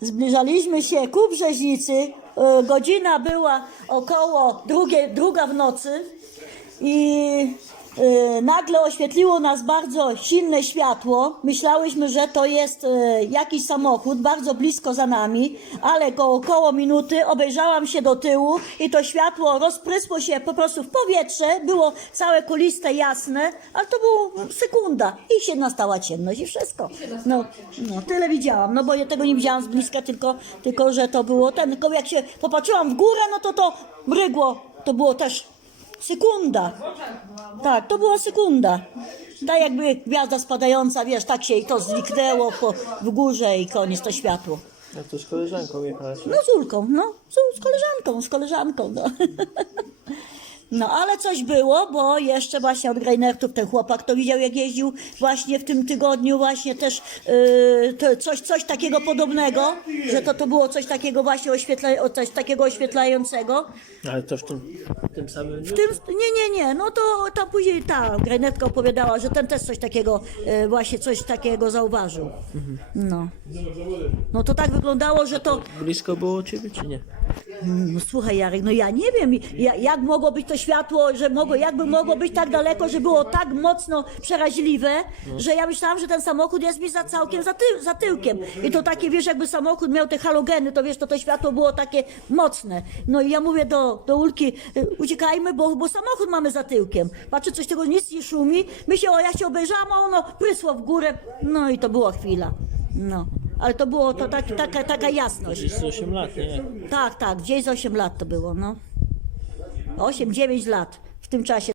Zbliżaliśmy się ku Brzeźnicy. E, Godzina była około drugie, druga w nocy i nagle oświetliło nas bardzo silne światło. Myślałyśmy, że to jest e, jakiś samochód bardzo blisko za nami, ale ko- około minuty obejrzałam się do tyłu i to światło rozprysło się po prostu w powietrze. Było całe kuliste, jasne, ale to była sekunda i się nastała ciemność i wszystko. No, no tyle widziałam, no bo ja tego nie widziałam z bliska, tylko, tylko że to było ten, tylko jak się popatrzyłam w górę, no to to mrygło, to było też sekunda. Tak, to była sekunda. Tak jakby gwiazda spadająca, wiesz, tak się i to zniknęło po, w górze i koniec to światło. No to z koleżanką jechałaś. No z Ulką, no, z, z koleżanką, z koleżanką, no. No, ale coś było, bo jeszcze właśnie od Greinertów ten chłopak to widział, jak jeździł właśnie w tym tygodniu właśnie też yy, coś, coś takiego podobnego, że to, to było coś takiego właśnie oświetla, coś takiego oświetlającego. Ale to w tym, w tym samym dniu? W tym, nie, nie, nie, no to tam później ta Greinertka opowiadała, że ten też coś takiego, yy, właśnie coś takiego zauważył. No. No to tak wyglądało, że to Blisko było ciebie, czy nie? No słuchaj Jarek, no ja nie wiem, ja, jak mogło być to światło, że mogło, jakby mogło być tak daleko, że było tak mocno przeraźliwe, że ja myślałam, że ten samochód jest mi za całkiem za, tył, za tyłkiem. I to takie, wiesz, jakby samochód miał te halogeny, to wiesz, to to światło było takie mocne. No i ja mówię do, do Ulki, y, uciekajmy, bo, bo samochód mamy za tyłkiem. Patrzę, coś tego nic nie szumi. My się, o, ja się obejrzałam, a ono prysło w górę. No i to była chwila. No. Ale to było to tak, taka, taka jasność. Gdzieś z 8 lat, nie? Tak, tak, gdzieś z 8 lat to było, no. 8-9 lat w tym czasie.